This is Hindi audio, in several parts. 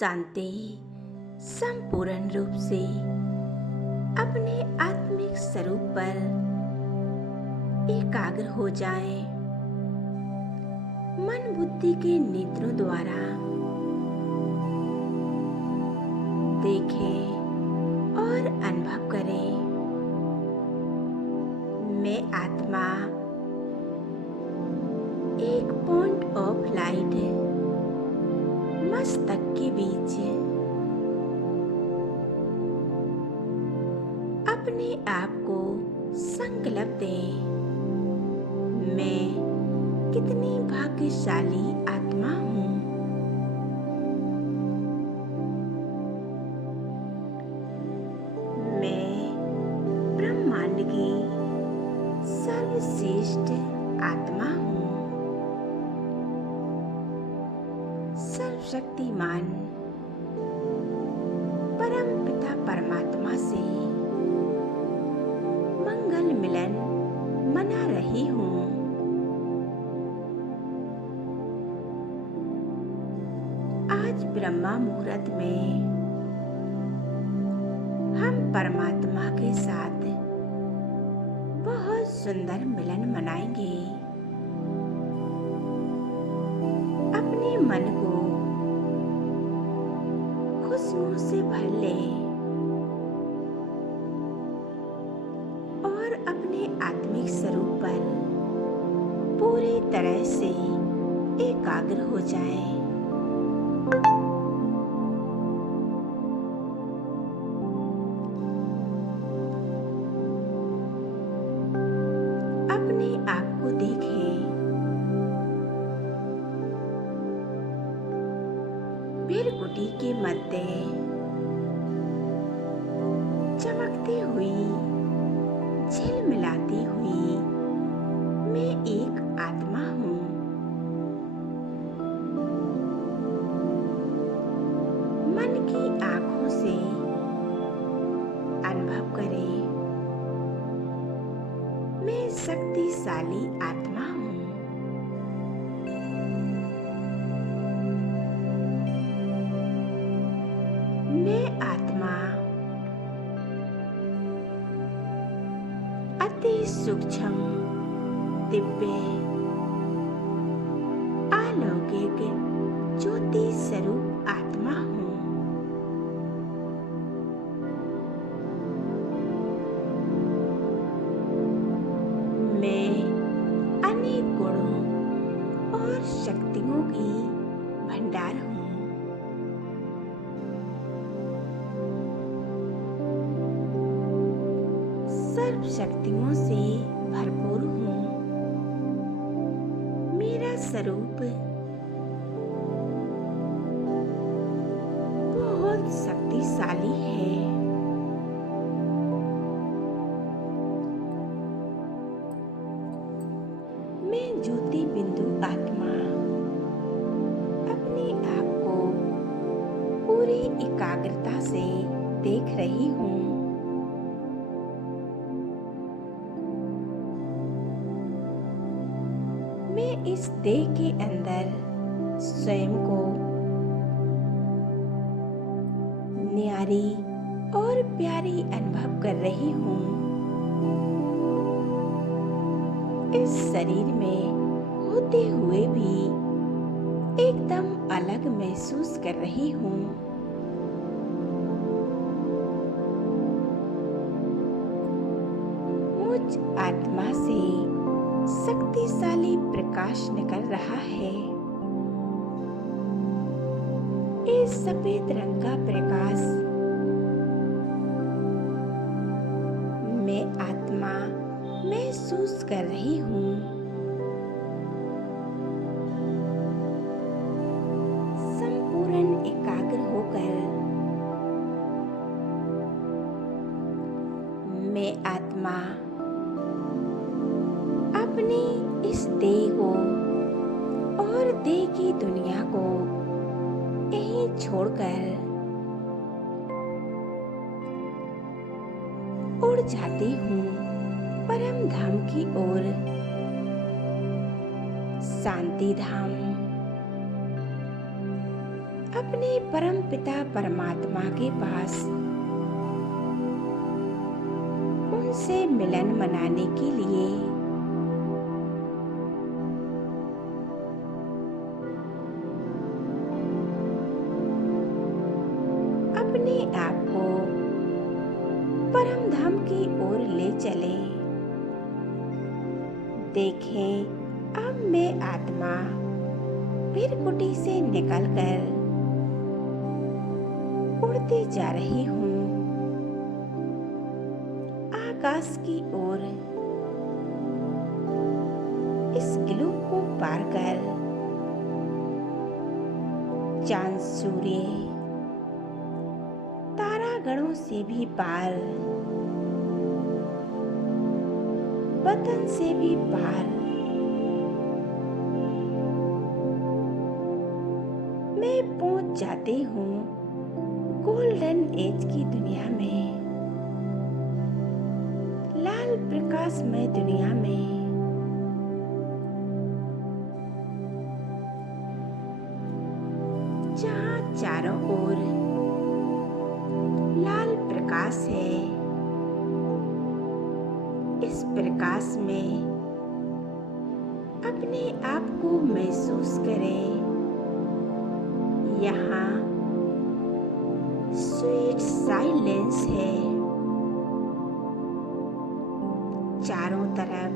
शांति संपूर्ण रूप से अपने आत्मिक स्वरूप पर एकाग्र हो जाएं। मन बुद्धि के नेत्रों द्वारा देखें और अनुभव करें। मैं आत्मा एक पॉइंट ऑफ लाइट मस्तक के बीच अपने आप को संकल्प दें। मैं कितनी भाग्यशाली आत्मा हूँ। मैं ब्रह्मांड की सर्वश्रेष्ठ आत्मा हूँ। सर्वशक्तिमान परम पिता परमात्मा से मंगल मिलन मना रही हूँ। आज ब्रह्मा मुहूर्त में हम परमात्मा के साथ बहुत सुंदर मिलन मनाएंगे। अपने मन को खुशियों से भर लें और अपने आत्मिक स्वरूप पर पूरी तरह से एकाग्र हो जाएं। अपने आप को देखें। भीड़कुटी के मध्य चमकती हुई झिलमिलाती हुई मैं एक आत्मा हूँ। मन की आंखों से अनुभव करें। मैं शक्तिशाली आत्मा हूँ। मैं आत्मा अति सूक्ष्म दिव्य अलौकिक ज्योति स्वरूप आत्मा हूँ। मैं अनेक गुणों और शक्तियों की भंडार हूँ। सर्व शक्तियों से भरपूर हूँ। मेरा स्वरूप बहुत शक्तिशाली है। मैं ज्योति बिंदु आत्मा अपने आप को पूरी एकाग्रता से देख रही हूँ। मैं इस देह के अंदर स्वयं को न्यारी और प्यारी अनुभव कर रही हूँ। इस शरीर में होते हुए भी एकदम अलग महसूस कर रही हूँ। मुझ आत्मा से शक्तिशाली प्रकाश निकल रहा है। इस सफेद रंग का प्रकाश मैं आत्मा महसूस कर रही हूँ। संपूर्ण एकाग्र होकर मैं आत्मा अपनी इस देह को और देह की दुनिया को यहीं छोड़कर उड़ जाती हूँ परम धाम की ओर। शांति धाम अपने परम पिता परमात्मा के पास उनसे मिलन मनाने के लिए अपने आप को परम धाम की ओर ले चले। देखें, अब मैं आत्मा फिर कुटी से निकलकर उड़ती जा रही हूँ आकाश की ओर। इस गिलू को पार कर चांद, सूर्य, तारागणों से भी पार, वतन से भी पार मैं पहुंच जाती हूँ गोल्डन एज की दुनिया में, लाल प्रकाशमय दुनिया में। जहाँ चारों ओर लाल प्रकाश है। इस प्रकाश में अपने आप को महसूस करें। यहाँ स्वीट साइलेंस है। चारों तरफ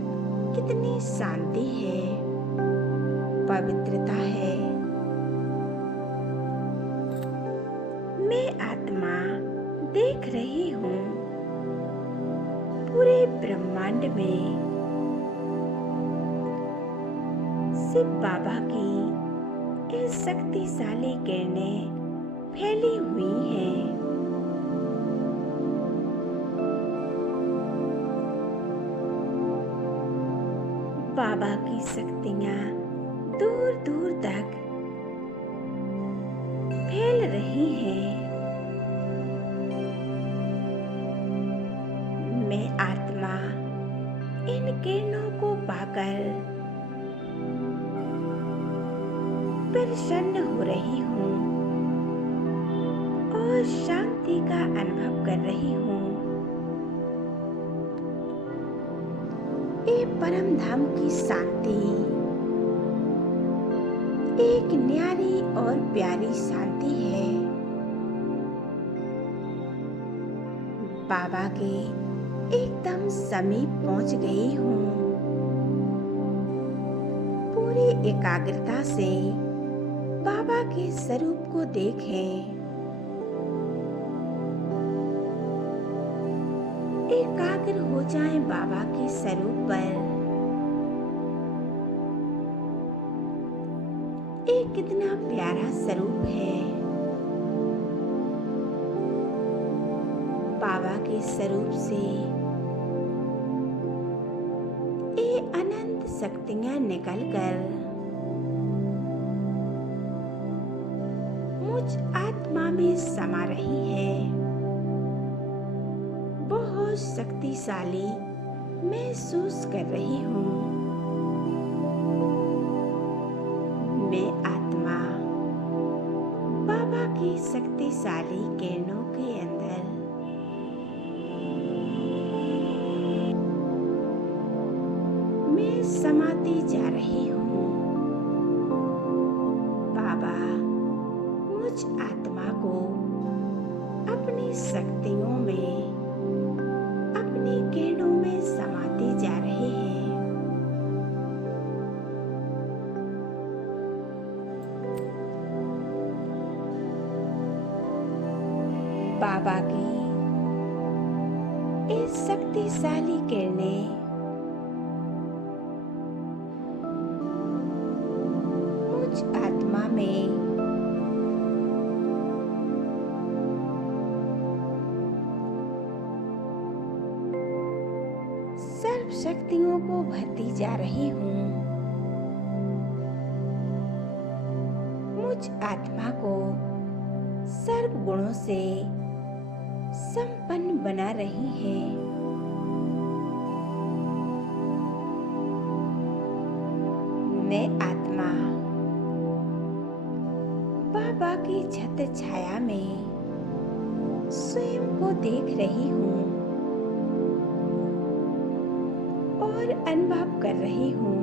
कितनी शांति है, पवित्रता है। मैं आत्मा देख रही हूँ पूरे ब्रह्मांड में शिव बाबा की ये शक्तिशाली किरणें फैली हुई हैं। बाबा की शक्तियाँ दूर दूर तक फैल रही हैं। मैं आत्मा इन किरणों को पाकर प्रसन्न हो रही हूँ और शांति का अनुभव कर रही हूँ। ये परम धाम की शांति एक न्यारी और प्यारी शांति है। बाबा के एकदम समीप पहुंच गई हूँ। पूरी एकाग्रता से बाबा के स्वरूप को देखें। एकाग्र हो जाएं बाबा के स्वरूप पर। ये कितना प्यारा स्वरूप है। बाबा के स्वरूप से ये अनंत शक्तियां निकलकर मुझ आत्मा में समा रही है। बहुत शक्तिशाली महसूस कर रही हूँ। मैं आत्मा बाबा की शक्तिशाली किरणों के अंदर मैं समाती जा रही हूँ। बाबा मुझ आत्मा को अपनी शक्तियों में, अपनी किरणों में समाते जा रहे हैं। बाबा की इस शक्तिशाली किरणें मुझ आत्मा में सर्व शक्तियों को भरती जा रही हूँ। मुझ आत्मा को सर्व गुणों से संपन्न बना रही है। मैं आत्मा बाबा की की छत्र छाया में स्वयं को देख रही हूँ और अनुभव कर रही हूँ।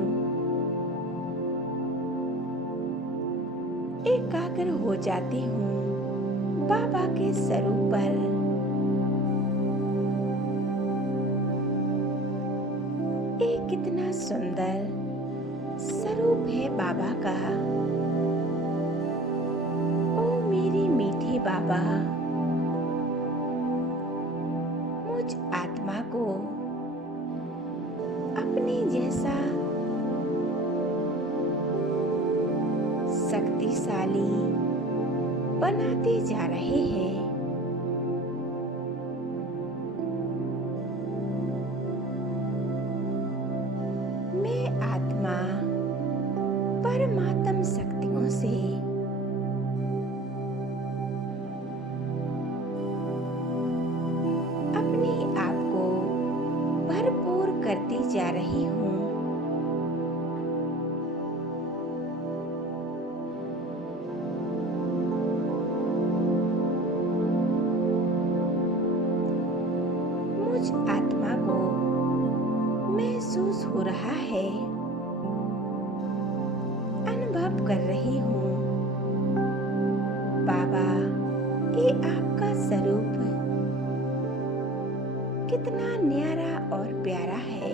एकाग्र हो जाती हूँ बाबा के स्वरूप पर। एक कितना सुंदर स्वरूप है बाबा का। ओ मेरे मीठे बाबा, मुझ आत्मा को अपने जैसा शक्तिशाली बनाते जा रहे हैं। मैं आत्मा परमात्म शक्तियों से अपने आप को भरपूर करती जा रही हूँ। मुझ आत्मा को महसूस हो रहा है, अनुभव कर रही हूँ बाबा, ये आपका स्वरूप कितना न्यारा और प्यारा है।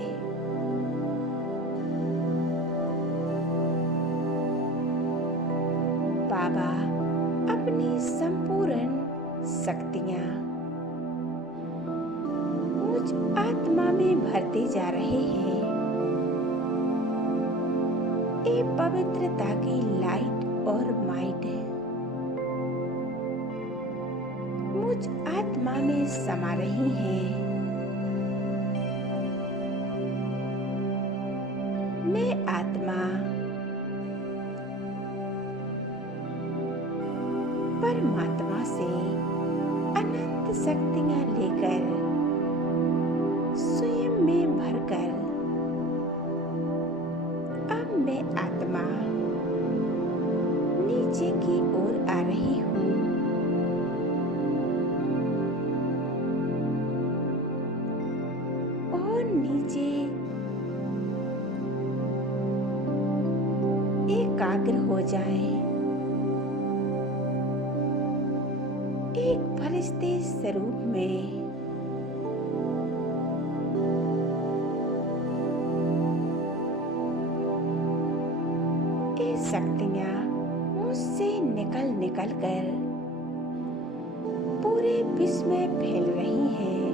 बाबा अपनी संपूर्ण शक्तियाँ मुझ आत्मा में भरते जा रहे हैं। ये पवित्रता की लाइट और माइट मुझ आत्मा में समा रही हैं। मैं आत्मा परमात्मा से अनंत शक्तियाँ लेकर स्वयं में भरकर अब मैं आत्मा नीचे की ओर आ रही हूँ। और नीचे एकाग्र हो जाए, एक फरिश्ते स्वरूप में ये शक्तियाँ मुझसे निकल कर पूरे विश्व में फैल रही हैं।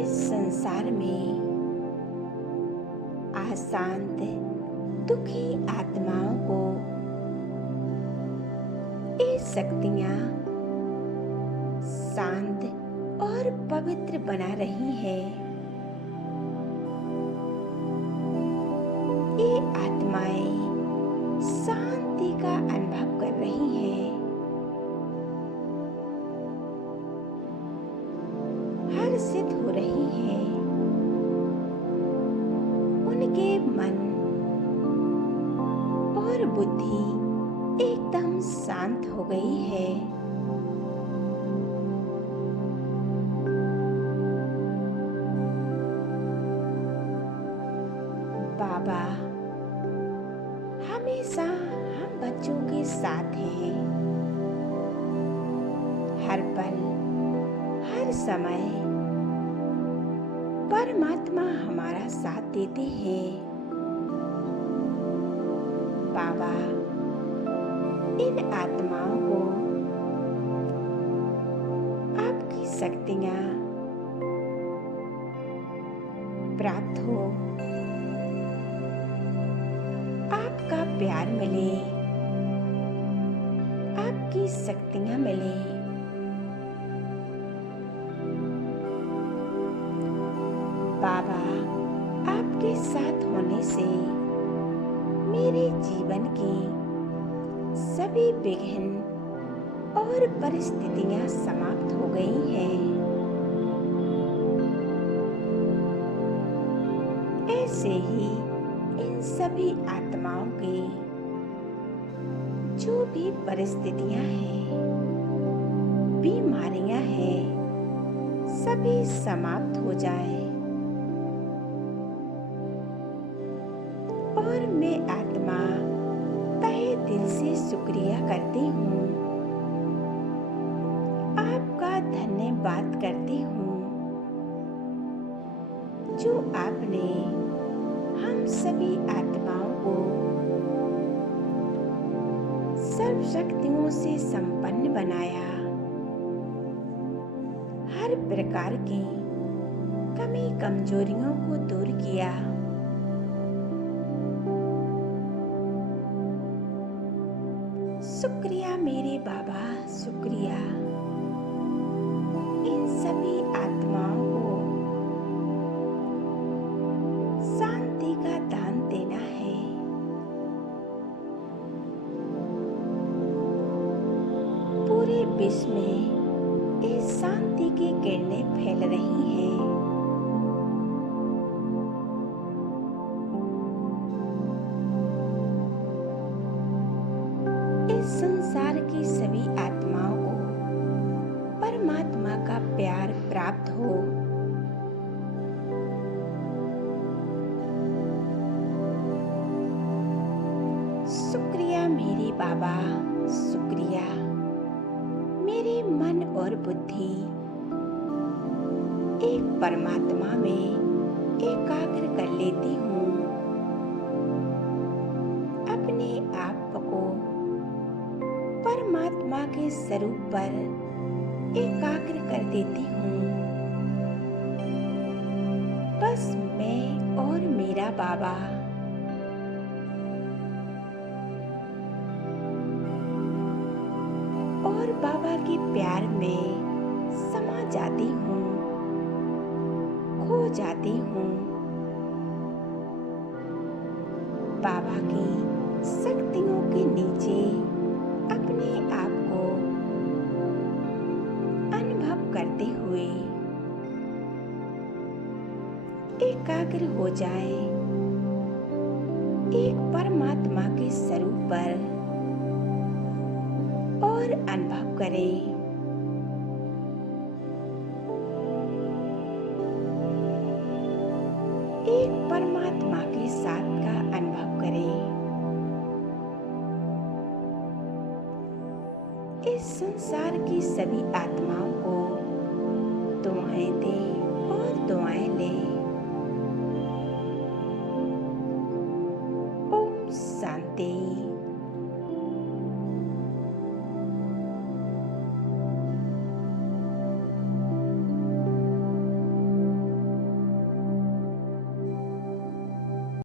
इस संसार में अशांत दुखी आत्माओं को ये शक्तियाँ शांत और पवित्र बना रही हैं। ये आत्माएं शांति का अनुभव कर रही हैं। हर्षित हो रही हैं। उनके मन और बुद्धि एकदम शांत हो गई है। बाबा हमेशा हम बच्चों के साथ हैं। हर पल हर समय परमात्मा हमारा साथ देते हैं। बाबा इन आत्माओं को आपकी शक्तियाँ प्राप्त हो, आपका प्यार मिले, आपकी शक्तियाँ मिले। बाबा आपके साथ होने से मेरे जीवन की सभी विघ्न और परिस्थितियां समाप्त हो गई हैं। ऐसे ही इन इन सभी आत्माओं के जो भी परिस्थितियां हैं, बीमारियां हैं, सभी समाप्त हो जाए और मैं आत्मा तहे दिल से शुक्रिया करती हूँ, आपका धन्यवाद करती हूँ जो आपने हम सभी आत्माओं को सर्व शक्तियों से संपन्न बनाया, हर प्रकार की कमी कमजोरियों को दूर किया। शुक्रिया मेरे बाबा, शुक्रिया। इन सभी आत्माओं को शांति का दान देना है। पूरे विश्व में इस शांति की किरणें फैल रही हैं। इस संसार की सभी आत्माओं को परमात्मा का प्यार प्राप्त हो। शुक्रिया मेरे बाबा, शुक्रिया। मेरे मन और बुद्धि एक परमात्मा में एकाग्र कर लेती हूँ। अपने आप को परमात्मा के स्वरूप पर एकाग्र कर देती हूँ। बस मैं और मेरा बाबा। और बाबा के प्यार में समा जाती हूँ, खो जाती हूँ। बाबा की शक्तियों के नीचे अपने आप को अनुभव करते हुए एकाग्र हो जाए एक परमात्मा के स्वरूप पर और अनुभव करें। एक परमात्मा के साथ का अनुभव करें। इस संसार की सभी आत्माओं को दुआएं दें और दुआएं लें।